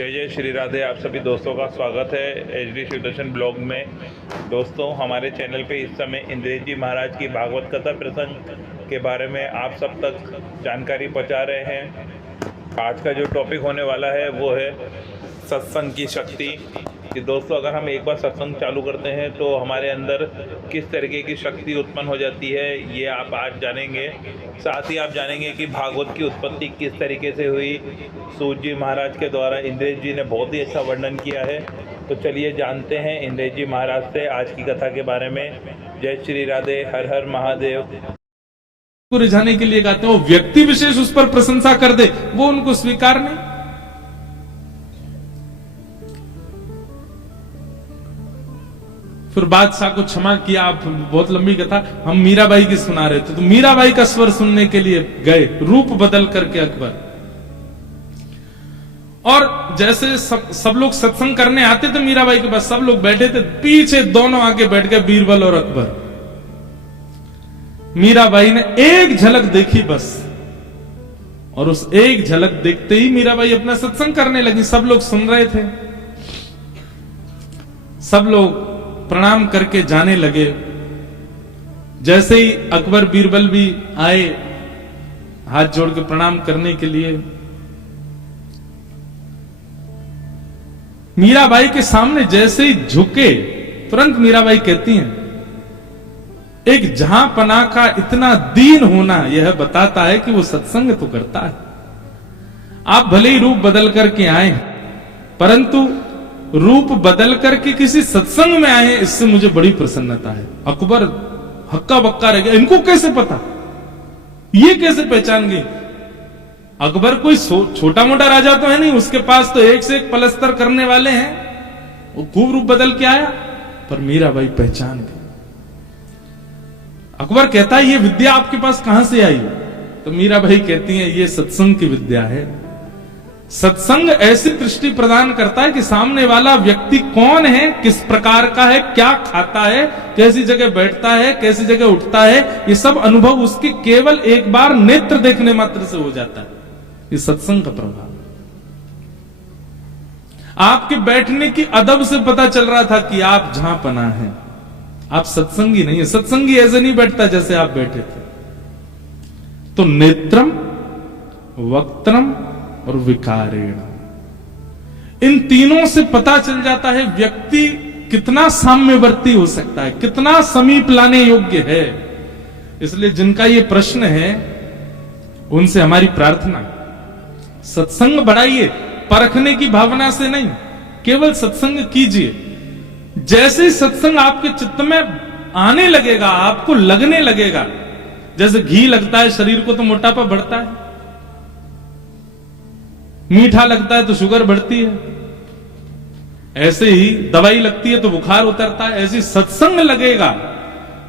जय जय श्री राधे। आप सभी दोस्तों का स्वागत है HD शिवदर्शन ब्लॉग में। दोस्तों, हमारे चैनल पे इस समय इंद्रेश जी महाराज की भागवत कथा प्रसंग के बारे में आप सब तक जानकारी पहुंचा रहे हैं। आज का जो टॉपिक होने वाला है वो है सत्संग की शक्ति। कि दोस्तों, अगर हम एक बार सत्संग चालू करते हैं तो हमारे अंदर किस तरीके की शक्ति उत्पन्न हो जाती है, ये आप आज जानेंगे। साथ ही आप जानेंगे कि भागवत की उत्पत्ति किस तरीके से हुई। सूत जी महाराज के द्वारा इंद्रेश जी ने बहुत ही अच्छा वर्णन किया है। तो चलिए जानते हैं इंद्रेश जी महाराज से आज की कथा के बारे में। जय श्री राधे, हर हर महादेव। को रिझाने के लिए गाते हैं, वो व्यक्ति विशेष उस पर प्रशंसा कर दे, वो उनको स्वीकार नहीं। फिर बादशाह को क्षमा किया। आप बहुत लंबी कथा हम मीराबाई की सुना रहे थे, तो मीराबाई का स्वर सुनने के लिए गए, रूप बदल करके अकबर। और जैसे सब लोग सत्संग करने आते थे मीराबाई के पास, सब लोग बैठे थे, पीछे दोनों आके बैठ गए, बीरबल और अकबर। मीराबाई ने एक झलक देखी बस, और उस एक झलक देखते ही मीराबाई अपना सत्संग करने लगी। सब लोग सुन रहे थे, सब लोग प्रणाम करके जाने लगे। जैसे ही अकबर बीरबल भी आए हाथ जोड़ के प्रणाम करने के लिए, मीराबाई के सामने जैसे ही झुके, तुरंत मीराबाई कहती हैं, एक जहांपना का इतना दीन होना यह बताता है कि वो सत्संग तो करता है। आप भले ही रूप बदल करके आए, परंतु रूप बदल करके किसी सत्संग में आए, इससे मुझे बड़ी प्रसन्नता है। अकबर हक्का बक्का रह गया, इनको कैसे पता, ये कैसे पहचान गई। अकबर कोई छोटा मोटा राजा तो है नहीं, उसके पास तो एक से एक पलस्तर करने वाले हैं। वो खूब रूप बदल के आया, पर मीराबाई पहचान गई। अकबर कहता है, ये विद्या आपके पास कहां से आई? तो मीराबाई कहती है, ये सत्संग की विद्या है। सत्संग ऐसी दृष्टि प्रदान करता है कि सामने वाला व्यक्ति कौन है, किस प्रकार का है, क्या खाता है, कैसी जगह बैठता है, कैसी जगह उठता है, ये सब अनुभव उसके केवल एक बार नेत्र देखने मात्र से हो जाता है। ये सत्संग का प्रभाव। आपके बैठने की अदब से पता चल रहा था कि आप जहांपना है, आप सत्संगी नहीं है। सत्संगी ऐसे नहीं बैठता जैसे आप बैठे थे। तो नेत्रम, वक्त्रम और विकारेण, इन तीनों से पता चल जाता है व्यक्ति कितना साम्यवर्ती हो सकता है, कितना समीप लाने योग्य है। इसलिए जिनका ये प्रश्न है, उनसे हमारी प्रार्थना, सत्संग बढ़ाइए, परखने की भावना से नहीं, केवल सत्संग कीजिए। जैसे ही सत्संग आपके चित्त में आने लगेगा, आपको लगने लगेगा, जैसे घी लगता है शरीर को तो मोटापा बढ़ता है, मीठा लगता है तो शुगर बढ़ती है, ऐसे ही दवाई लगती है तो बुखार उतरता है। ऐसे सत्संग लगेगा,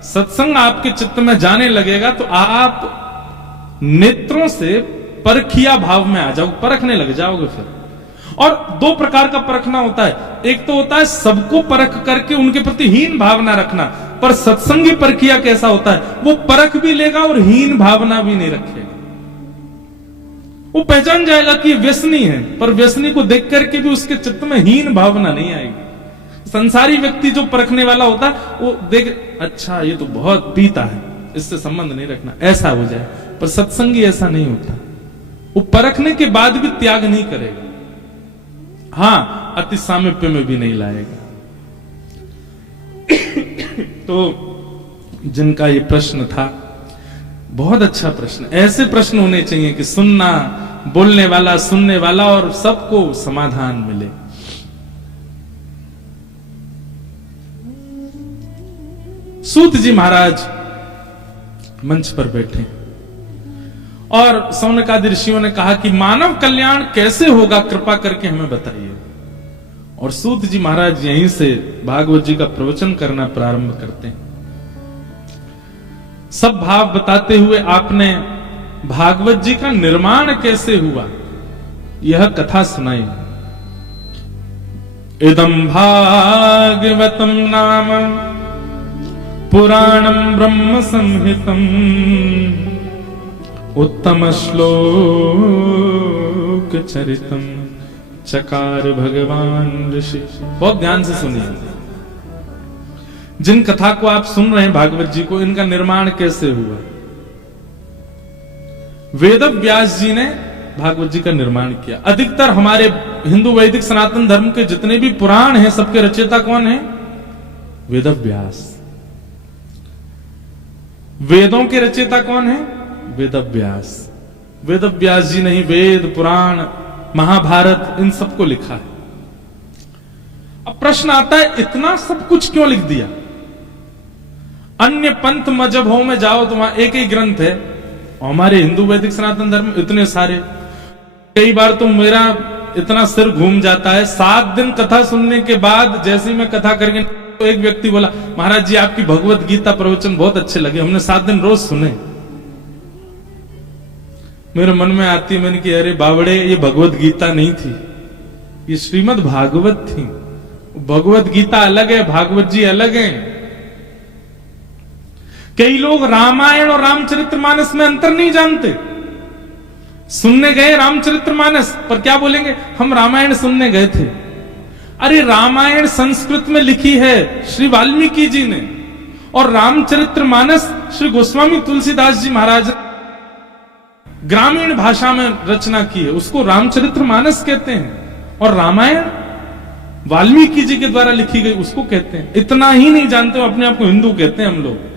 सत्संग आपके चित्त में जाने लगेगा, तो आप नेत्रों से परखिया भाव में आ जाओ, परखने लग जाओगे। फिर और दो प्रकार का परखना होता है। एक तो होता है सबको परख करके उनके प्रति हीन भावना रखना, पर सत्संगी परखिया कैसा होता है, वो परख भी लेगा और हीन भावना भी नहीं रखेगा। वो पहचान जाएगा कि व्यसनी है, पर व्यसनी को देख करके भी उसके चित्त में हीन भावना नहीं आएगी। संसारी व्यक्ति जो परखने वाला होता है, वो देख, अच्छा ये तो बहुत पीता है, इससे संबंध नहीं रखना, ऐसा हो जाए। पर सत्संगी ऐसा नहीं होता, वो परखने के बाद भी त्याग नहीं करेगा, हां अति सामीप्य में भी नहीं लाएगा। तो जिनका ये प्रश्न था, बहुत अच्छा प्रश्न, ऐसे प्रश्न होने चाहिए कि सुनना, बोलने वाला, सुनने वाला, और सबको समाधान मिले। सूत जी महाराज मंच पर बैठे और सौनकादि ऋषियों ने कहा कि मानव कल्याण कैसे होगा, कृपा करके हमें बताइए। और सूत जी महाराज यहीं से भागवत जी का प्रवचन करना प्रारंभ करते हैं। सब भाव बताते हुए आपने भागवत जी का निर्माण कैसे हुआ, यह कथा सुनाई। इदं भागवतम नाम पुराणं ब्रह्म संहितम् उत्तम श्लोक चरितम चकार भगवान ऋषि। बहुत ध्यान से सुनिए, जिन कथा को आप सुन रहे हैं भागवत जी को, इनका निर्माण कैसे हुआ। वेद व्यास जी ने भागवत जी का निर्माण किया। अधिकतर हमारे हिंदू वैदिक सनातन धर्म के जितने भी पुराण हैं, सबके रचयिता कौन है? वेद व्यास। वेदों के रचयिता कौन है? वेद व्यास। वेद व्यास जी ने ही वेद, पुराण, महाभारत इन सबको लिखा है। अब प्रश्न आता है, इतना सब कुछ क्यों लिख दिया? अन्य पंथ मजहबों में जाओ तो वहां एक ही ग्रंथ है, और हमारे हिंदू वैदिक सनातन धर्म इतने सारे। कई बार तो मेरा इतना सिर घूम जाता है, 7 दिन कथा सुनने के बाद जैसे ही मैं कथा करके, तो एक व्यक्ति बोला, महाराज जी आपकी भगवत गीता प्रवचन बहुत अच्छे लगे, हमने 7 दिन रोज सुने। मेरे मन में आती है, मैंने कि अरे बावड़े, ये भगवत गीता नहीं थी, ये श्रीमद् भागवत थी। भगवत गीता अलग है, भागवत जी अलग हैं। कई लोग रामायण और रामचरितमानस में अंतर नहीं जानते। सुनने गए रामचरितमानस, पर क्या बोलेंगे, हम रामायण सुनने गए थे। अरे रामायण संस्कृत में लिखी है श्री वाल्मीकि जी ने, और रामचरितमानस श्री गोस्वामी तुलसीदास जी महाराज ग्रामीण भाषा में रचना की है, उसको रामचरितमानस कहते हैं। और रामायण वाल्मीकि जी के द्वारा लिखी गई, उसको कहते हैं। इतना ही नहीं जानते हो, अपने आप को हिंदू कहते हैं हम लोग।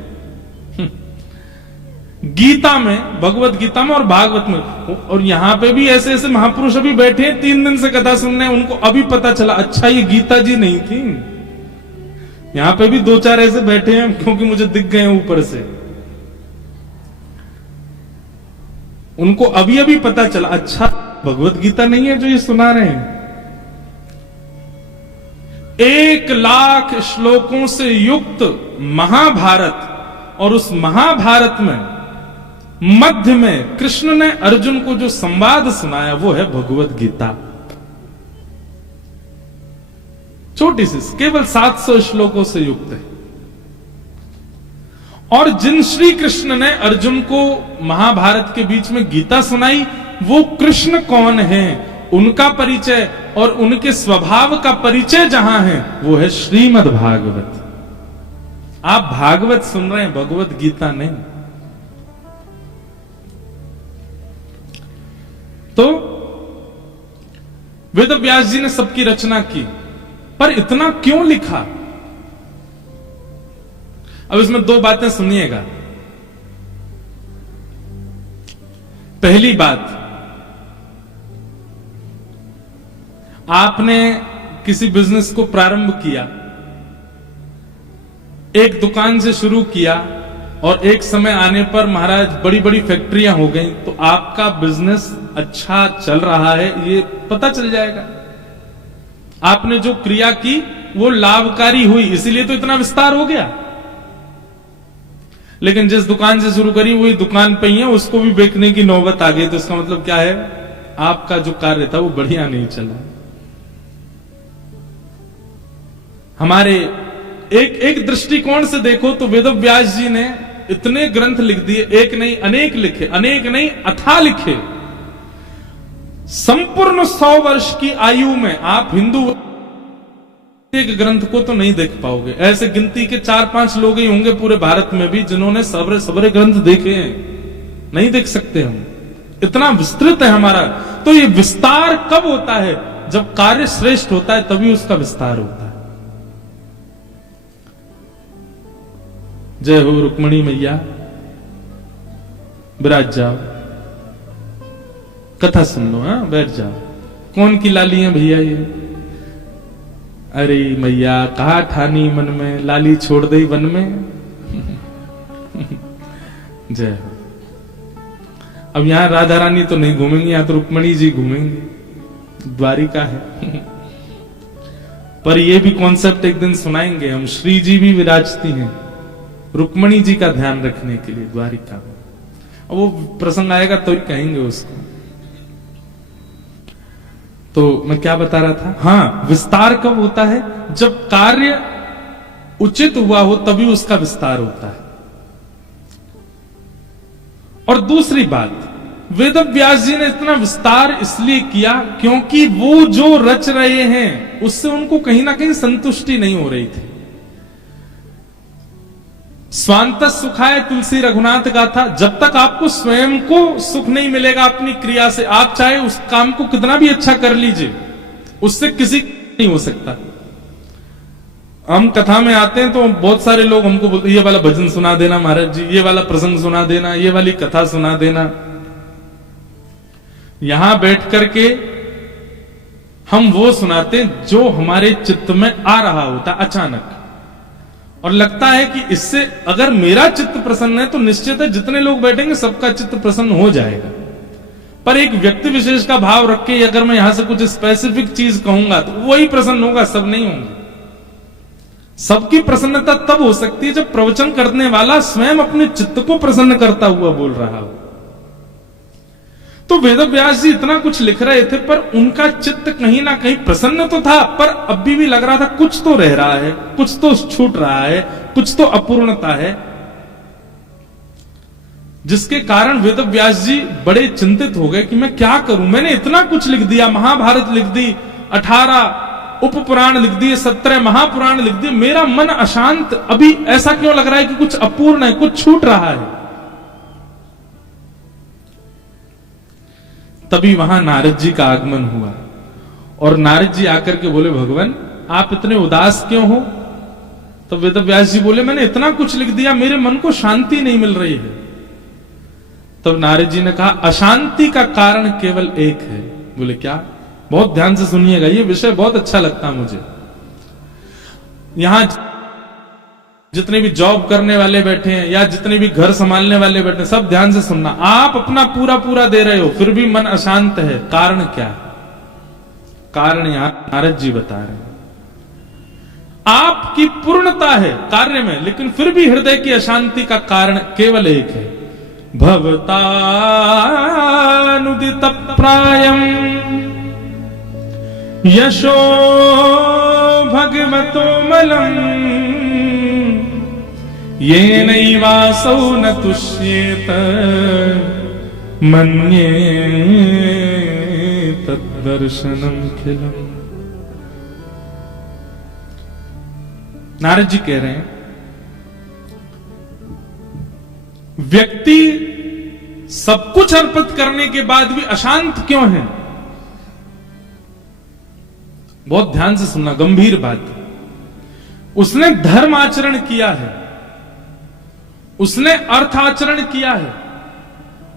गीता में, भगवत गीता में और भागवत में, और यहां पे भी ऐसे ऐसे महापुरुष अभी बैठे हैं, 3 दिन से कथा सुनने, उनको अभी पता चला अच्छा ये गीता जी नहीं थी। यहां पे भी 2-4 ऐसे बैठे हैं, क्योंकि मुझे दिख गए ऊपर से, उनको अभी अभी पता चला अच्छा भगवत गीता नहीं है जो ये सुना रहे हैं। 1 लाख श्लोकों से युक्त महाभारत, और उस महाभारत में मध्य में कृष्ण ने अर्जुन को जो संवाद सुनाया वो है भगवत गीता। छोटी सी, केवल 700 श्लोकों से युक्त है। और जिन श्री कृष्ण ने अर्जुन को महाभारत के बीच में गीता सुनाई, वो कृष्ण कौन है, उनका परिचय और उनके स्वभाव का परिचय जहां है, वो है श्रीमद् भागवत। आप भागवत सुन रहे हैं, भगवत गीता नहीं। तो वेद व्यास जी ने सबकी रचना की, पर इतना क्यों लिखा? अब इसमें 2 बातें सुनिएगा। पहली बात, आपने किसी बिजनेस को प्रारंभ किया, एक दुकान से शुरू किया, और एक समय आने पर महाराज बड़ी बड़ी फैक्ट्रियां हो गई, तो आपका बिजनेस अच्छा चल रहा है ये पता चल जाएगा। आपने जो क्रिया की वो लाभकारी हुई, इसीलिए तो इतना विस्तार हो गया। लेकिन जिस दुकान से शुरू करी वही दुकान पे ही है, उसको भी बेचने की नौबत आ गई, तो इसका मतलब क्या है, आपका जो कार्य था वो बढ़िया नहीं चला। हमारे एक दृष्टिकोण से देखो तो वेद व्यास जी ने इतने ग्रंथ लिख दिए, एक नहीं अनेक लिखे, अनेक नहीं अथाह लिखे। संपूर्ण 100 वर्ष की आयु में आप हिंदू एक ग्रंथ को तो नहीं देख पाओगे। ऐसे गिनती के 4-5 लोग ही होंगे पूरे भारत में भी जिन्होंने सबरे ग्रंथ देखे हैं, नहीं देख सकते हम, इतना विस्तृत है हमारा। तो ये विस्तार कब होता है? जब कार्य श्रेष्ठ होता है तभी उसका विस्तार होता है। जय हो रुक्मणी मैया, विराज जाओ, कथा सुन लो, हाँ बैठ जाओ। कौन की लाली है भैया ये? अरे मैया कहा ठानी मन में, लाली छोड़ दई वन में। जय हो। अब यहां राधा रानी तो नहीं घूमेंगे, यहां तो रुक्मणी जी घूमेंगे, द्वारिका है। पर ये भी कॉन्सेप्ट एक दिन सुनाएंगे हम। श्री जी भी विराजती हैं रुक्मणी जी का ध्यान रखने के लिए द्वारिका में। अब वो प्रसंग आएगा तो ही कहेंगे उसको। तो मैं क्या बता रहा था? हाँ, विस्तार कब होता है? जब कार्य उचित हुआ हो तभी उसका विस्तार होता है। और दूसरी बात, वेद व्यास जी ने इतना विस्तार इसलिए किया क्योंकि वो जो रच रहे हैं उससे उनको कहीं ना कहीं संतुष्टि नहीं हो रही थी। स्वांत सुखाय तुलसी रघुनाथ गाथा, जब तक आपको स्वयं को सुख नहीं मिलेगा अपनी क्रिया से, आप चाहे उस काम को कितना भी अच्छा कर लीजिए, उससे किसी नहीं हो सकता। हम कथा में आते हैं तो बहुत सारे लोग हमको बोलते ये वाला भजन सुना देना महाराज जी, ये वाला प्रसंग सुना देना, ये वाली कथा सुना देना। यहां बैठ करके हम वो सुनाते हैं जो हमारे चित्त में आ रहा होता अचानक, और लगता है कि इससे अगर मेरा चित्त प्रसन्न है तो निश्चित है जितने लोग बैठेंगे सबका चित्त प्रसन्न हो जाएगा। पर एक व्यक्ति विशेष का भाव रख के अगर मैं यहां से कुछ स्पेसिफिक चीज कहूंगा तो वही प्रसन्न होगा, सब नहीं होंगे। सबकी प्रसन्नता तब हो सकती है जब प्रवचन करने वाला स्वयं अपने चित्त को प्रसन्न करता हुआ बोल रहा हो। तो वेद व्यास जी इतना कुछ लिख रहे थे पर उनका चित्त कहीं ना कहीं प्रसन्न तो था, पर अभी भी लग रहा था कुछ तो रह रहा है, कुछ तो छूट रहा है, कुछ तो अपूर्णता है, जिसके कारण वेद व्यास जी बड़े चिंतित हो गए कि मैं क्या करूं। मैंने इतना कुछ लिख दिया, महाभारत लिख दी, 18 उपपुराण लिख दिए, 17 महापुराण लिख दिए, मेरा मन अशांत, अभी ऐसा क्यों लग रहा है कि कुछ अपूर्ण है, कुछ छूट रहा है। तभी वहां नारद जी का आगमन हुआ और नारद जी आकर के बोले, भगवान आप इतने उदास क्यों हो? तो वेद व्यास जी बोले, मैंने इतना कुछ लिख दिया, मेरे मन को शांति नहीं मिल रही है। तब नारद जी ने कहा, अशांति का कारण केवल एक है। बोले क्या? बहुत ध्यान से सुनिएगा, ये विषय बहुत अच्छा लगता मुझे। यहां जितने भी जॉब करने वाले बैठे हैं या जितने भी घर संभालने वाले बैठे हैं, सब ध्यान से सुनना। आप अपना पूरा पूरा दे रहे हो फिर भी मन अशांत है, कारण क्या है? कारण यहां नारद जी बता रहे हैं, आपकी पूर्णता है कार्य में, लेकिन फिर भी हृदय की अशांति का कारण केवल एक है, भवतानुदित प्रायम यशो भगवतो मलम ये नैवासौ न तुष्येत मन्ये तद्दर्शनम खिलम। नारद जी कह रहे हैं, व्यक्ति सब कुछ अर्पित करने के बाद भी अशांत क्यों है? बहुत ध्यान से सुनना, गंभीर बात। उसने धर्म आचरण किया है, उसने अर्थ आचरण किया है,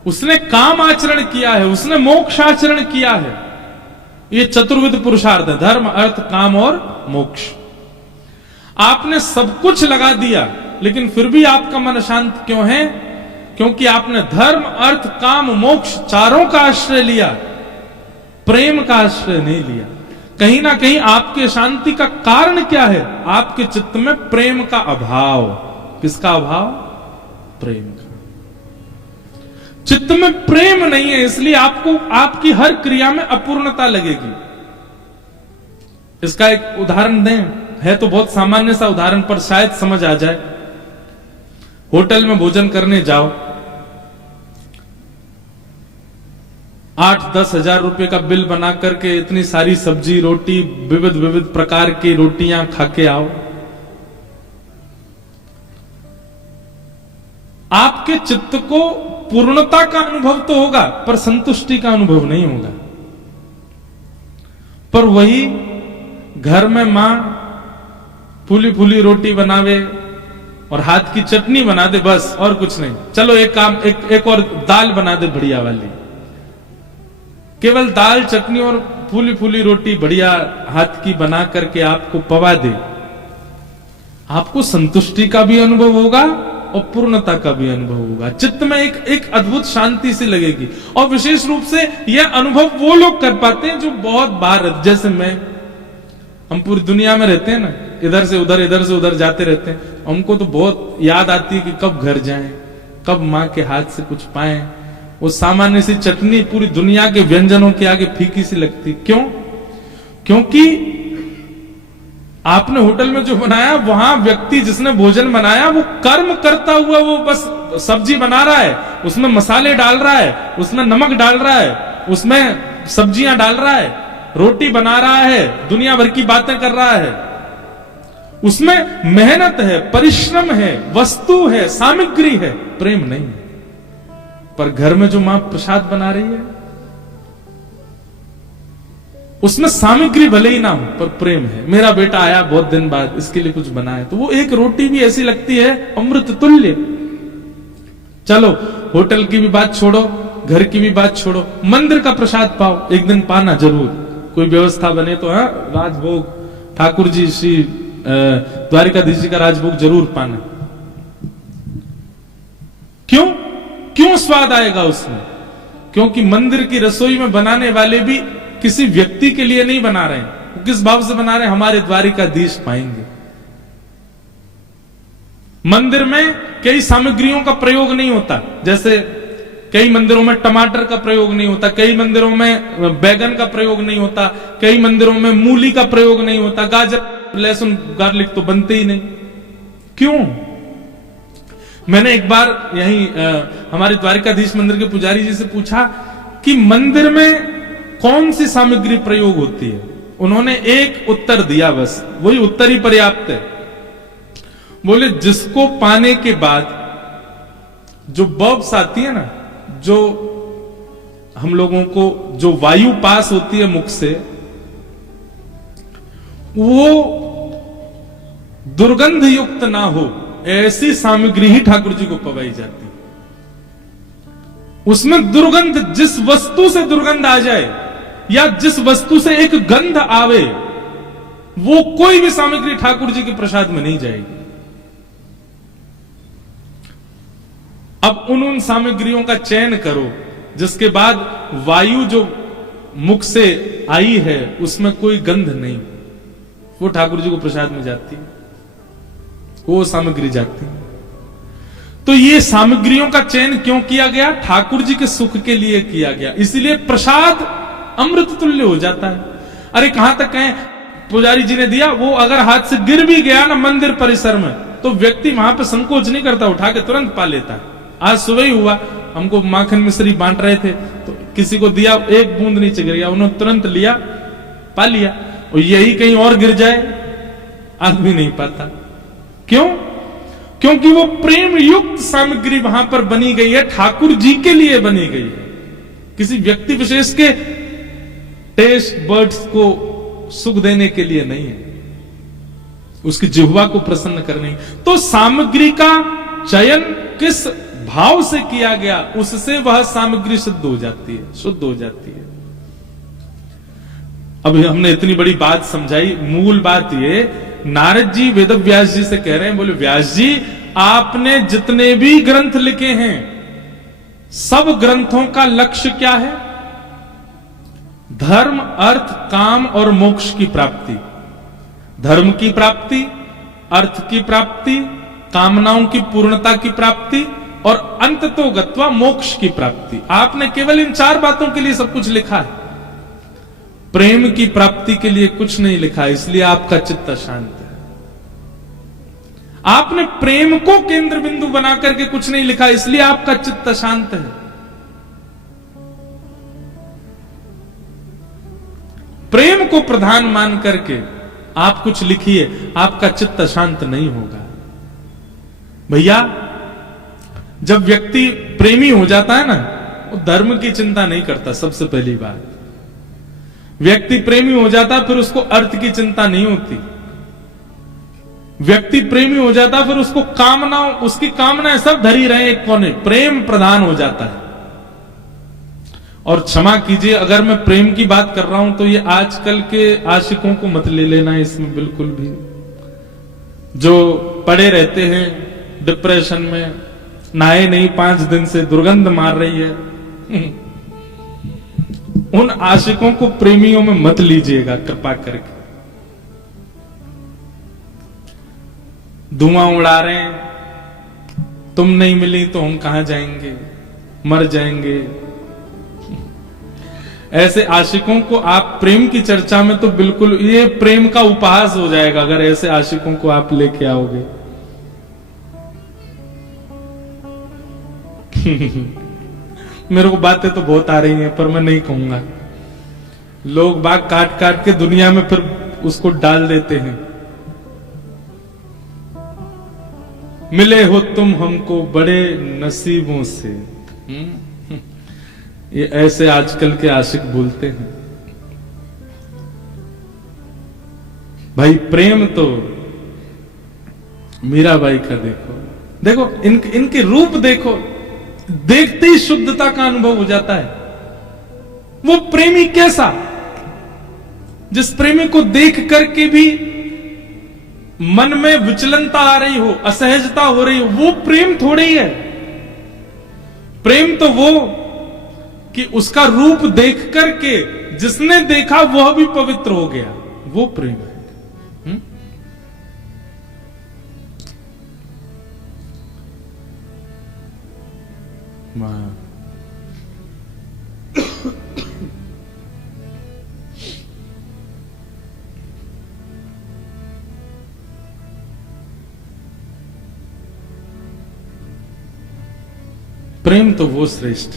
उसने काम आचरण किया है, उसने मोक्ष आचरण किया है। ये चतुर्विध पुरुषार्थ है, धर्म अर्थ काम और मोक्ष। आपने सब कुछ लगा दिया लेकिन फिर भी आपका मन अशांत क्यों है? क्योंकि आपने धर्म अर्थ काम मोक्ष चारों का आश्रय लिया, प्रेम का आश्रय नहीं लिया। कहीं ना कहीं आपके शांति का कारण क्या है? आपके चित्त में प्रेम का अभाव। किसका अभाव? प्रेम का। चित्त में प्रेम नहीं है, इसलिए आपको आपकी हर क्रिया में अपूर्णता लगेगी। इसका एक उदाहरण दें, है तो बहुत सामान्य सा उदाहरण पर शायद समझ आ जाए। होटल में भोजन करने जाओ, 8-10 हजार रुपए का बिल बना करके इतनी सारी सब्जी रोटी विविध विविध प्रकार की रोटियां खा के आओ, आपके चित्त को पूर्णता का अनुभव तो होगा पर संतुष्टि का अनुभव नहीं होगा। पर वही घर में मां फूली फूली रोटी बनावे और हाथ की चटनी बना दे, बस और कुछ नहीं। चलो एक काम, एक और दाल बना दे बढ़िया वाली, केवल दाल चटनी और फूली फूली रोटी बढ़िया हाथ की बना करके आपको पवा दे, आपको संतुष्टि का भी अनुभव होगा और पूर्णता का भी अनुभव होगा। चित्त में एक अद्भुत शांति सी लगेगी। और विशेष रूप से यह अनुभव वो लोग कर पाते हैं जो बहुत बार, जैसे हम पूरी दुनिया में रहते हैं ना, इधर से उधर जाते रहते हैं। हमको तो बहुत याद आती है कि कब घर जाएं, कब मां के हाथ से कुछ पाएं। वो सामान्य सी चटनी पूरी दुनिया के व्यंजनों के आगे फीकी सी लगती। क्यों? क्योंकि आपने होटल में जो बनाया, वहां व्यक्ति जिसने भोजन बनाया वो कर्म करता हुआ वो बस सब्जी बना रहा है, उसमें मसाले डाल रहा है, उसमें नमक डाल रहा है, उसमें सब्जियां डाल रहा है, रोटी बना रहा है, दुनिया भर की बातें कर रहा है। उसमें मेहनत है, परिश्रम है, वस्तु है, सामग्री है, प्रेम नहीं है। पर घर में जो मां प्रसाद बना रही है उसमें सामग्री भले ही ना हो पर प्रेम है। मेरा बेटा आया बहुत दिन बाद, इसके लिए कुछ बनाया, तो वो एक रोटी भी ऐसी लगती है अमृत तुल्य। चलो होटल की भी बात छोड़ो, घर की भी बात छोड़ो, मंदिर का प्रसाद पाओ, एक दिन पाना जरूर, कोई व्यवस्था बने तो। हाँ, राजभोग ठाकुर जी श्री द्वारिकाधीश जी का राजभोग जरूर पाना। क्यों स्वाद आएगा उसमें? क्योंकि मंदिर की रसोई में बनाने वाले भी किसी व्यक्ति के लिए नहीं बना रहे हैं, वो किस भाव से बना रहे हैं? हमारे द्वारिकाधीश पाएंगे। मंदिर में कई सामग्रियों का प्रयोग नहीं होता, जैसे कई मंदिरों में टमाटर का प्रयोग नहीं होता, कई मंदिरों में बैगन का प्रयोग नहीं होता, कई मंदिरों में मूली का प्रयोग नहीं होता, गाजर लहसुन गार्लिक तो बनते ही नहीं। क्यों? मैंने एक बार यही हमारे द्वारिकाधीश मंदिर के पुजारी जी से पूछा कि मंदिर में कौन सी सामग्री प्रयोग होती है? उन्होंने एक उत्तर दिया, बस वही उत्तर ही पर्याप्त है। बोले जिसको पाने के बाद जो बर्ब्स आती है ना, जो हम लोगों को जो वायु पास होती है मुख से, वो दुर्गंध युक्त ना हो, ऐसी सामग्री ही ठाकुर जी को पवाई जाती है। उसमें दुर्गंध, जिस वस्तु से दुर्गंध आ जाए या जिस वस्तु से एक गंध आवे, वो कोई भी सामग्री ठाकुर जी के प्रसाद में नहीं जाएगी। अब उन सामग्रियों का चयन करो जिसके बाद वायु जो मुख से आई है उसमें कोई गंध नहीं, वो ठाकुर जी को प्रसाद में जाती है, वो सामग्री जाती है। तो ये सामग्रियों का चयन क्यों किया गया? ठाकुर जी के सुख के लिए किया गया, इसीलिए प्रसाद अमृत तुल्य हो जाता है। अरे कहां तक कहें, पुजारी जी ने दिया, वो अगर हाथ से गिर भी गया ना मंदिर परिसर में, तो व्यक्ति वहां पे संकोच नहीं करता, उठा के तुरंत पा लेता है। आज सुबह ही हुआ, हमको माखन मिश्री बांट रहे थे, तो किसी को दिया, एक बूंद नीचे गिर गया, उन्होंने तुरंत लिया, पा लिया। और यही कहीं और गिर जाए, आदमी नहीं पाता। क्यों? क्योंकि वो प्रेम युक्त सामग्री वहां पर बनी गई है, ठाकुर जी के लिए बनी गई है, किसी व्यक्ति विशेष के टेस्ट बर्ड्स को सुख देने के लिए नहीं है, उसकी जिह्वा को प्रसन्न करने। तो सामग्री का चयन किस भाव से किया गया, उससे वह सामग्री शुद्ध हो जाती है, शुद्ध हो जाती है। अब हमने इतनी बड़ी बात समझाई, मूल बात ये, नारद जी वेद व्यास जी से कह रहे हैं, बोले व्यास जी आपने जितने भी ग्रंथ लिखे हैं, सब ग्रंथों का लक्ष्य क्या है? धर्म, अर्थ, काम और मोक्ष की प्राप्ति। धर्म की प्राप्ति, अर्थ की प्राप्ति, कामनाओं की पूर्णता की प्राप्ति और अंततो गत्वा मोक्ष की प्राप्ति। आपने केवल इन 4 बातों के लिए सब कुछ लिखा है, प्रेम की प्राप्ति के लिए कुछ नहीं लिखा, इसलिए आपका चित्त शांत है। आपने प्रेम को केंद्र बिंदु बना करके कुछ नहीं लिखा, इसलिए आपका चित्त शांत है। प्रेम को प्रधान मान करके आप कुछ लिखिए, आपका चित्त शांत नहीं होगा। भैया जब व्यक्ति प्रेमी हो जाता है ना, वो धर्म की चिंता नहीं करता। सबसे पहली बात, व्यक्ति प्रेमी हो जाता फिर उसको अर्थ की चिंता नहीं होती। व्यक्ति प्रेमी हो जाता फिर उसको कामनाओं, उसकी कामनाएं सब धरी रहे एक कोने, प्रेम प्रधान हो जाता है। और क्षमा कीजिए अगर मैं प्रेम की बात कर रहा हूं तो ये आजकल के आशिकों को मत ले लेना इसमें बिल्कुल भी, जो पड़े रहते हैं डिप्रेशन में, नहाए नहीं 5 दिन से, दुर्गंध मार रही है, उन आशिकों को प्रेमियों में मत लीजिएगा कृपा करके। धुआं उड़ा रहे हैं, तुम नहीं मिली तो हम कहां जाएंगे, मर जाएंगे। ऐसे आशिकों को आप प्रेम की चर्चा में तो बिल्कुल ये प्रेम का उपहास हो जाएगा अगर ऐसे आशिकों को आप लेके आओगे। मेरे को बातें तो बहुत आ रही हैं पर मैं नहीं कहूंगा। लोग बाग काट काट के दुनिया में फिर उसको डाल देते हैं। मिले हो तुम हमको बड़े नसीबों से, ये ऐसे आजकल के आशिक बोलते हैं। भाई प्रेम तो मीराबाई का देखो, देखो इनके रूप देखो, देखते ही शुद्धता का अनुभव हो जाता है। वो प्रेमी कैसा, जिस प्रेमी को देख करके भी मन में विचलनता आ रही हो, असहजता हो रही हो, वो प्रेम थोड़ी ही है। प्रेम तो वो कि उसका रूप देख करके जिसने देखा वह भी पवित्र हो गया, वो प्रेम है। प्रेम तो वो श्रेष्ठ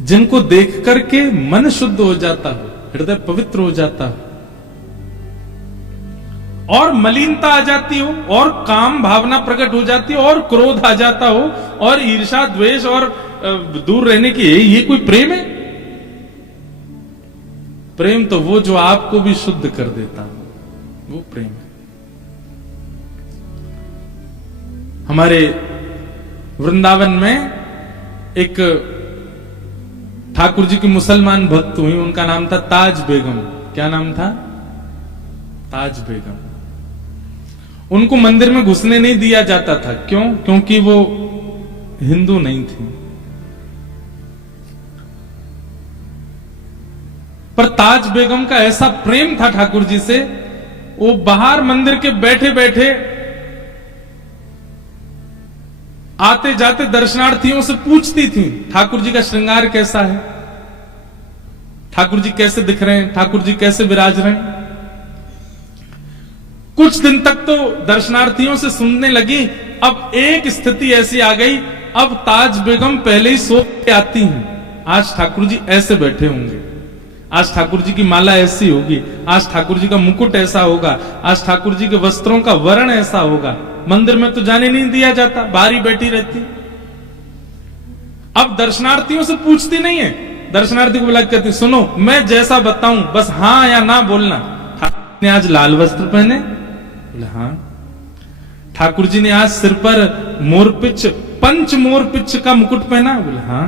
जिनको देख करके मन शुद्ध हो जाता हो, हृदय पवित्र हो जाता हो, और मलिनता आ जाती हो, और काम भावना प्रकट हो जाती हो, और क्रोध आ जाता हो, और ईर्ष्या द्वेष और दूर रहने की, ये कोई प्रेम है? प्रेम तो वो जो आपको भी शुद्ध कर देता हो, वो प्रेम है। हमारे वृंदावन में एक ठाकुर जी की मुसलमान भक्त हुई, उनका नाम था ताज बेगम। क्या नाम था? ताज बेगम। उनको मंदिर में घुसने नहीं दिया जाता था। क्यों? क्योंकि वो हिंदू नहीं थी। पर ताज बेगम का ऐसा प्रेम था ठाकुर जी से, वो बाहर मंदिर के बैठे बैठे आते जाते दर्शनार्थियों से पूछती थी, ठाकुर जी का श्रृंगार कैसा है, ठाकुर जी कैसे दिख रहे हैं, ठाकुर जी कैसे विराज रहे हैं। कुछ दिन तक तो दर्शनार्थियों से सुनने लगी। अब एक स्थिति ऐसी आ गई, अब ताज बेगम पहले ही सो के आती हैं, आज ठाकुर जी ऐसे बैठे होंगे, आज ठाकुर जी की माला ऐसी होगी, आज ठाकुर जी का मुकुट ऐसा होगा, आज ठाकुर जी के वस्त्रों का वर्ण ऐसा होगा। मंदिर में तो जाने नहीं दिया जाता, बाहर ही बैठी रहती। अब दर्शनार्थियों से पूछती नहीं है, दर्शनार्थी को बुला के कहती, सुनो मैं जैसा बताऊं बस हाँ या ना बोलना। ठाकुर ने आज लाल वस्त्र पहने? बोले हाँ। ठाकुर जी ने आज सिर पर मोरपिच, पंच मोरपिच का मुकुट पहना? बोले हाँ।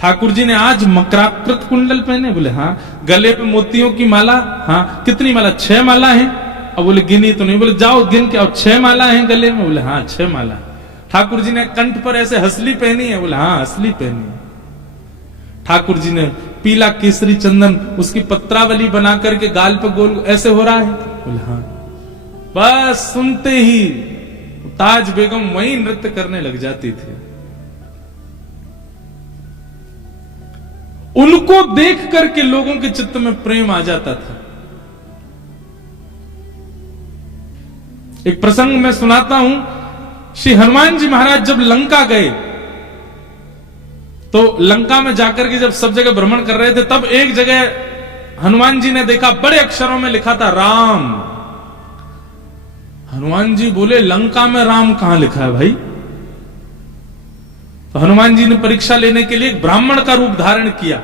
ठाकुर जी ने आज मकराकृत कुंडल पहने? बोले हाँ। गले में मोतियों की माला? हाँ। कितनी माला? 6 माला है। अब बोले गिनी तो नहीं। बोले जाओ गिन के आओ, 6 माला है गले में? बोले हाँ 6 माला। ठाकुर जी ने कंठ पर ऐसे हसली पहनी है? बोले हाँ हसली पहनी है। ठाकुर जी ने पीला केसरी चंदन उसकी पत्रावली बना करके गाल पर गोल ऐसे हो रहा है? बोले हाँ। बस सुनते ही ताज बेगम वहीं नृत्य करने लग जाती थी। उनको देख करके लोगों के चित्त में प्रेम आ जाता था। एक प्रसंग मैं सुनाता हूं। श्री हनुमान जी महाराज जब लंका गए तो लंका में जाकर के जब सब जगह भ्रमण कर रहे थे, तब एक जगह हनुमान जी ने देखा बड़े अक्षरों में लिखा था राम। हनुमान जी बोले लंका में राम कहां लिखा है भाई? तो हनुमान जी ने परीक्षा लेने के लिए एक ब्राह्मण का रूप धारण किया,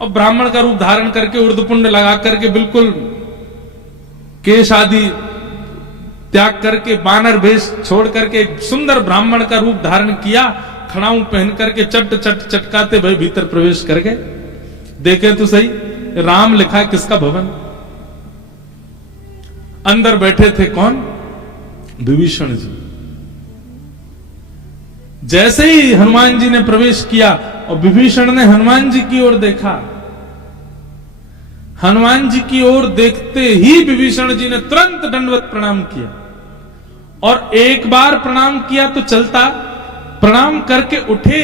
और ब्राह्मण का रूप धारण करके उर्दपुंड लगा करके बिल्कुल केश आदि त्याग करके बानर भेष छोड़ करके एक सुंदर ब्राह्मण का रूप धारण किया, खड़ाऊ पहन करके चट चट चटकाते भाई भीतर प्रवेश कर गए। देखें तो सही, राम लिखा है किसका भवन? अंदर बैठे थे कौन? विभीषण जी। जैसे ही हनुमान जी ने प्रवेश किया और विभीषण ने हनुमान जी की ओर देखा, हनुमान जी की ओर देखते ही विभीषण जी ने तुरंत दंडवत प्रणाम किया, और एक बार प्रणाम किया तो चलता, प्रणाम करके उठे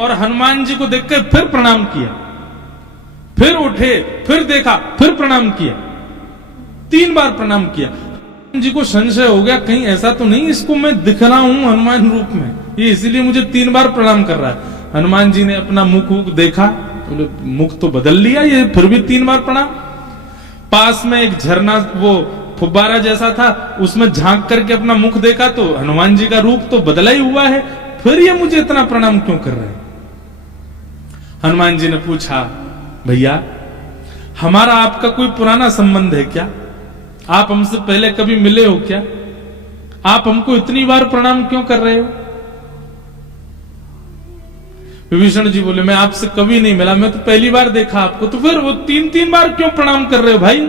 और हनुमान जी को देखकर फिर प्रणाम किया। फिर उठे, फिर देखा, फिर प्रणाम किया, 3 बार प्रणाम किया। जी को संशय हो गया कहीं ऐसा तो नहीं इसको मैं दिख रहा हूं हनुमान रूप में, ये इसीलिए मुझे 3 बार प्रणाम कर रहा है। हनुमान जी ने अपना मुख देखा, बोले मुख तो बदल लिया, ये फिर भी 3 बार प्रणाम। पास में एक झरना, वो फुब्बारा जैसा था, उसमें झांक करके अपना मुख देखा तो हनुमान जी का रूप तो बदला ही हुआ है, फिर ये मुझे इतना प्रणाम क्यों कर रहे हैं? हनुमान जी ने पूछा, भैया हमारा आपका कोई पुराना संबंध है क्या? आप हमसे पहले कभी मिले हो क्या? आप हमको इतनी बार प्रणाम क्यों कर रहे हो? विभीषण जी बोले, मैं आपसे कभी नहीं मिला, मैं तो पहली बार देखा आपको, तो फिर वो 3-3 बार क्यों प्रणाम कर रहे हो भाई?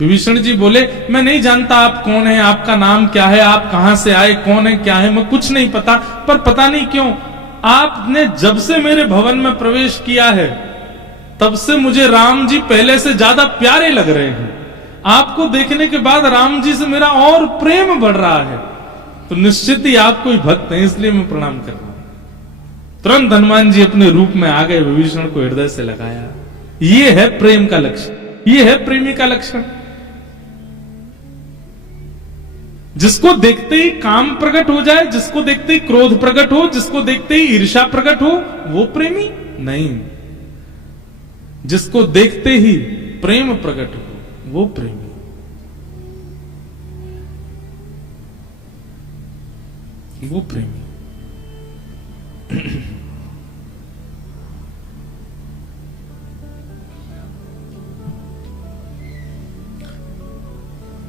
विभीषण जी बोले, मैं नहीं जानता आप कौन है, आपका नाम क्या है, आप कहां से आए, कौन है, क्या है, मैं कुछ नहीं पता, पर पता नहीं क्यों आपने जब से मेरे भवन में प्रवेश किया है तब से मुझे राम जी पहले से ज्यादा प्यारे लग रहे हैं। आपको देखने के बाद राम जी से मेरा और प्रेम बढ़ रहा है, तो निश्चित ही आप कोई भक्त हैं, इसलिए मैं प्रणाम कर रहा हूं। तुरंत हनुमान जी अपने रूप में आ गए, विभीषण को हृदय से लगाया। ये है प्रेम का लक्षण, ये है प्रेमी का लक्षण। जिसको देखते ही काम प्रकट हो जाए, जिसको देखते ही क्रोध प्रकट हो, जिसको देखते ही ईर्ष्या प्रकट हो, वो प्रेमी नहीं। जिसको देखते ही प्रेम प्रकट हो, वो प्रेमी। वो प्रेमी।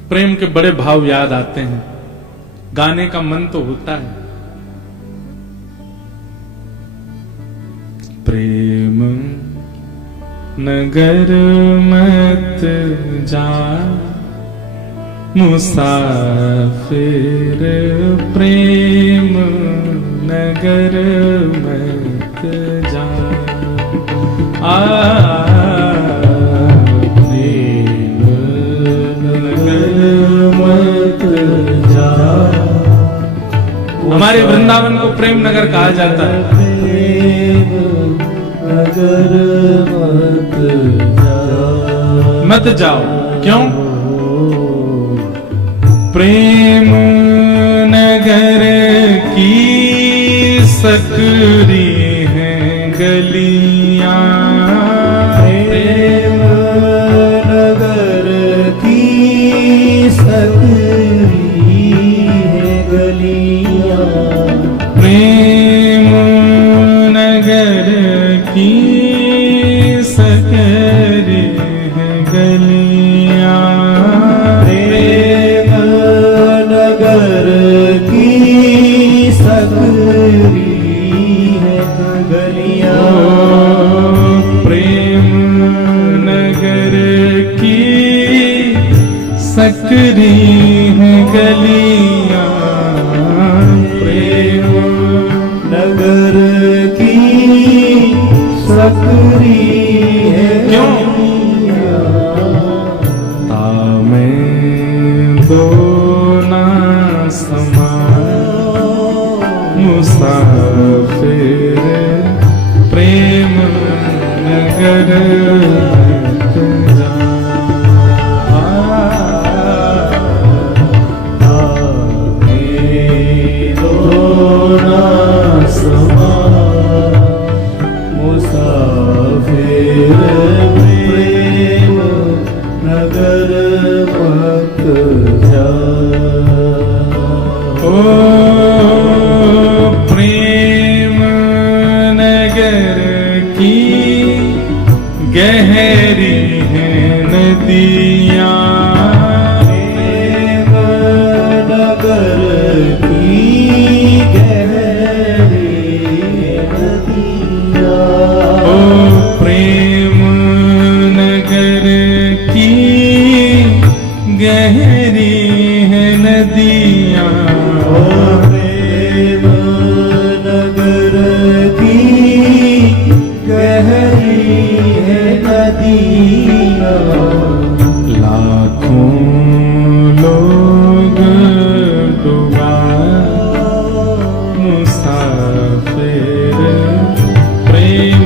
प्रेम के बड़े भाव याद आते हैं, गाने का मन तो होता है। प्रेम नगर मत जा मुसाफिर, प्रेम नगर मत जा। प्रेम नगर मत जा। हमारे वृंदावन को प्रेम नगर कहा जाता है। नगर मत जाओ, क्यों? प्रेम नगर की सकरी है गलियां, प्रेम नगर की सकरी है गलियां, प्रेम नगर की सकरी है गलियां, प्रेम नगर की सकरी है गलियां, प्रेम नगर की सकरी है गलियां, प्रेम नगर की सकरी है गलियां। तामें दो ना समान मुसाफिर, प्रेम नगर मत जा। मुसाफिर प्रेम नगर मत जा। ओ प्रेम नगर की गहरी है नदियां, प्रेम नगर की गहरी नदियां, ओ प्रेम नगर की गहरी है नदियां, ओ प्रेम नगर की गहरी है नदियां। लाखों लोग डूबा मुसाफिर, प्रेम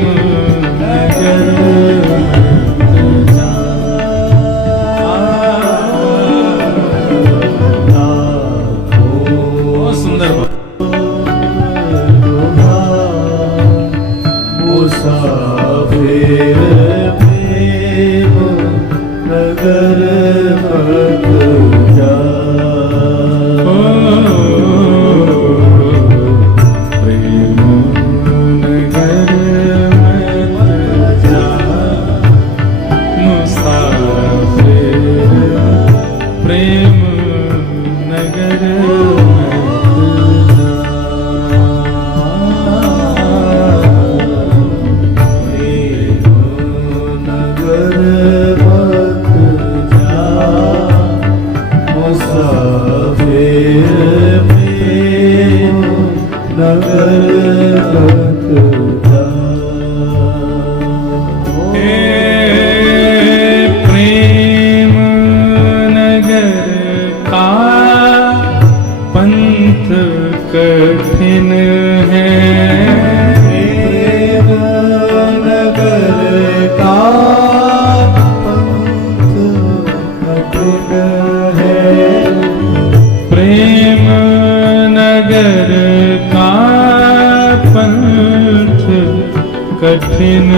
कठिन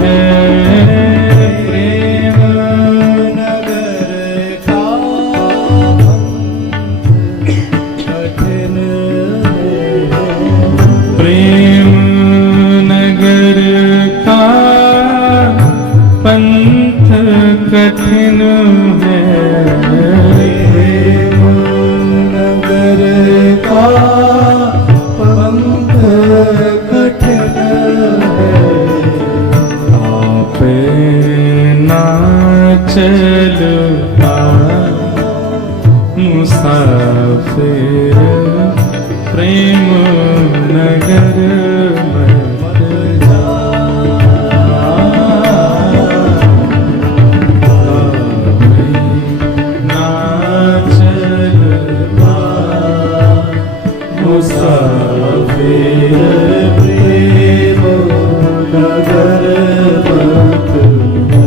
है प्रेम नगर का कठिन है प्रेम नगर का पंथ कठिन है प्रेम नगर का पंथ कठिन है आपे ना चल मुसाफिर प्रेम नगर मत जा आपे ना चल मुसाफिर प्रेम नगर मत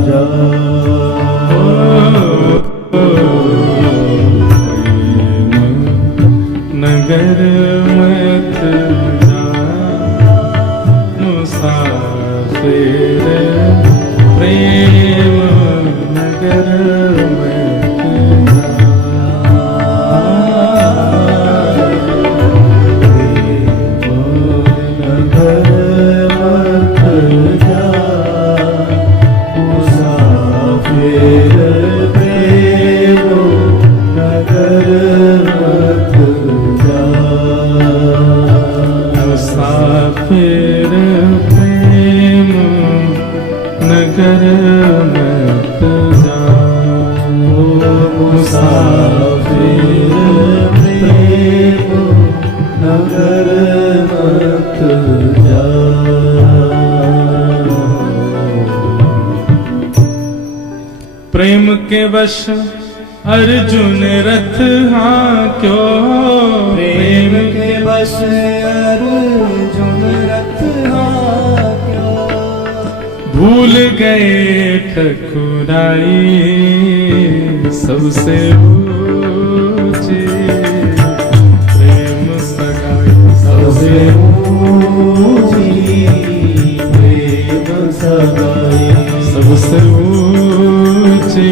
जा नगर मत जा मुसाफिर प्रेम नगर मत जा नगर मत जा मुसाफिर प्रेम नगर मत जा मुसाफिर प्रेम नगर मत जा मुसाफिर प्रेम नगर मत जा प्रेम के वश अर्जुन रथ हाँक्यो प्रेम के बस अर्जुन रथ हाँक्यो भूल गए ठकुराई सबसे ऊंची प्रेम सगाई सबसे ऊंची प्रेम सगाई सबसे ऊंची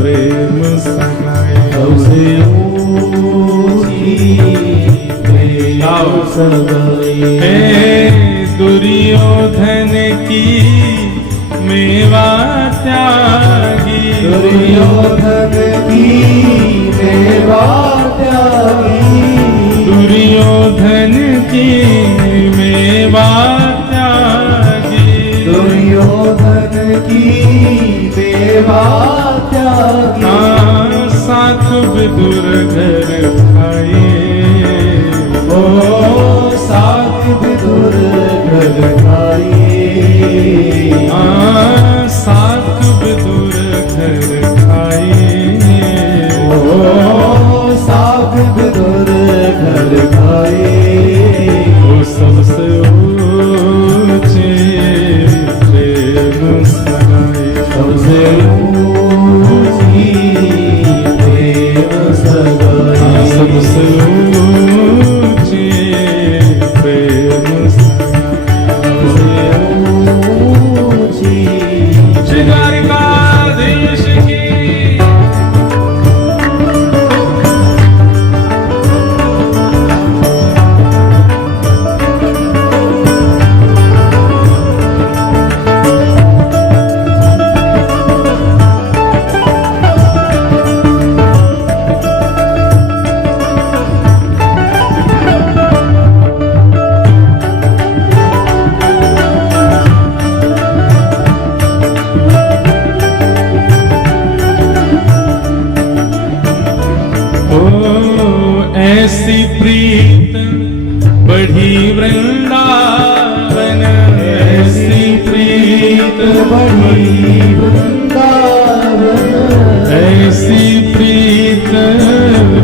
प्रेम सगाई सबसे ऊंची प्रेम सगाई हे दुर्योधन की मेवा त्यागी दुर्योधन की मेवा त्यागी दुर्योधन की मेवा त्यागी दुर्योधन की मेवा त्यागी हाँ साथ विदुर घर खाए ओ साथ विदुर घर खाए हाँ साथ विदुर घर खाए ओ साथ विदुर घर खाए वो सबसे ऊंचे प्रेम सगाई सबसे ऊंची प्रेम सगाई सबसे ऊंचे प्रेम सबसे ऊंची श्री द्वारिकाधीश की ऐसी प्रीत बढ़ी वृंदावन ऐसी प्रीत बढ़ी वृंदावन ऐसी प्रीत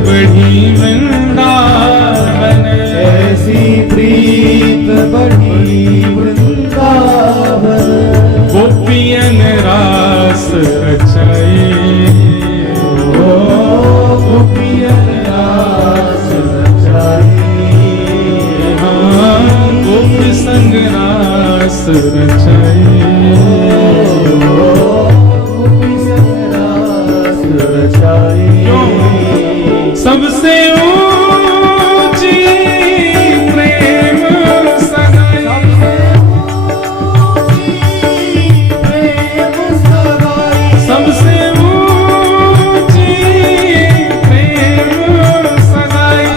बढ़ी वृंदावन ऐसी प्रीत बढ़ी वृंदावन गोपियन रास रचाए गोपियन रास रचाए हाँ गोपी संग रास रचाए। गोपी संग रास रचाए। सबसे ऊंची प्रेम सगाई, प्रेम सगाई। सबसे ऊंची प्रेम सगाई,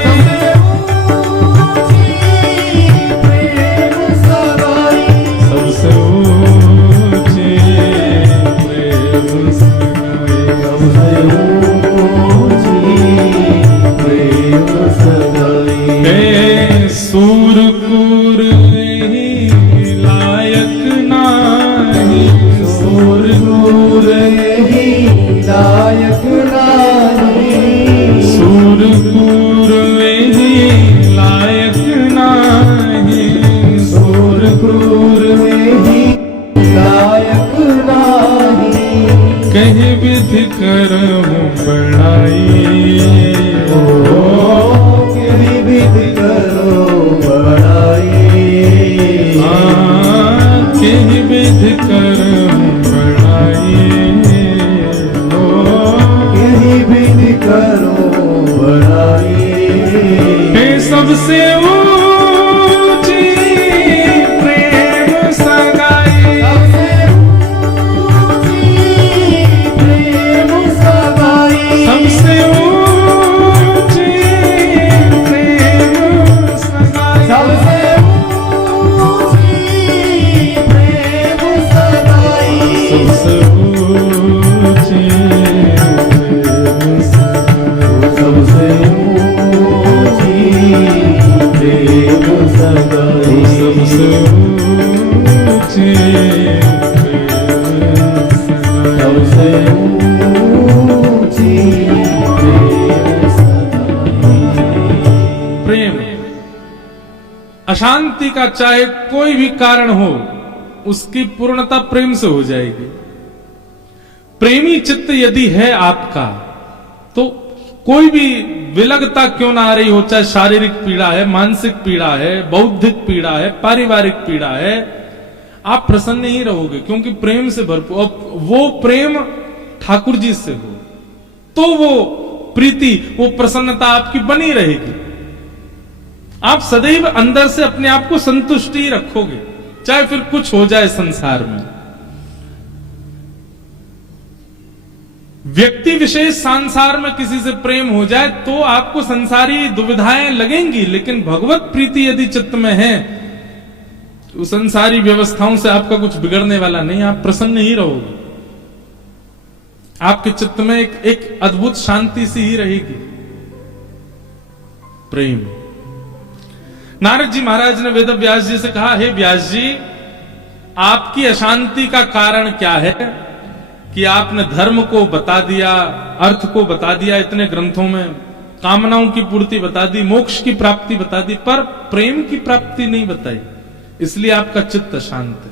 प्रेम सगाई। सबसे ऊंची प्रेम सगाई। सबसे ऊंची प्रेम सगाई। हे सूरकूर लायक नाही, सूरकूर ही लायक नाही। सूरकूर लायक नाही, सूरकूर ही लायक नाही। कहीं विधि करहूं बड़ाई। ओ कहीं विधि करो बड़ाई। कहीं विधि करहूं बड़ाई। कहीं विधि करो बड़ाई। हे सबसे ऊंची प्रेम सगाई, प्रेम सगाई। सबसे ऊंची प्रेम सगाई, सबसे ऊंची प्रेम सगाई। सबसे ऊंची प्रेम सगाई, सबसे ऊंची प्रेम सगाई। सबसे ऊंची प्रेम सगाई। सबसे ऊंची प्रेम सगाई। प्रेम अशांति का चाहे कोई भी कारण हो, उसकी पूर्णता प्रेम से हो जाएगी। प्रेमी चित्त यदि है आपका, तो कोई भी विलगता क्यों ना आ रही हो, चाहे शारीरिक पीड़ा है, मानसिक पीड़ा है, बौद्धिक पीड़ा है, पारिवारिक पीड़ा है, आप प्रसन्न ही रहोगे, क्योंकि प्रेम से भरपूर। वो प्रेम ठाकुर जी से हो तो वो प्रीति, वो प्रसन्नता आपकी बनी रहेगी। आप सदैव अंदर से अपने आप को संतुष्ट ही रखोगे, चाहे फिर कुछ हो जाए संसार में। व्यक्ति विशेष संसार में किसी से प्रेम हो जाए तो आपको संसारी दुविधाएं लगेंगी, लेकिन भगवत प्रीति यदि चित्त में है तो संसारी व्यवस्थाओं से आपका कुछ बिगड़ने वाला नहीं, आप प्रसन्न ही रहोगे। आपके चित्त में एक अद्भुत शांति सी ही रहेगी। प्रेम। नारद जी महाराज ने वेद व्यास जी से कहा, हे व्यास जी, आपकी अशांति का कारण क्या है कि आपने धर्म को बता दिया, अर्थ को बता दिया इतने ग्रंथों में, कामनाओं की पूर्ति बता दी, मोक्ष की प्राप्ति बता दी, पर प्रेम की प्राप्ति नहीं बताई, इसलिए आपका चित्त अशांत है।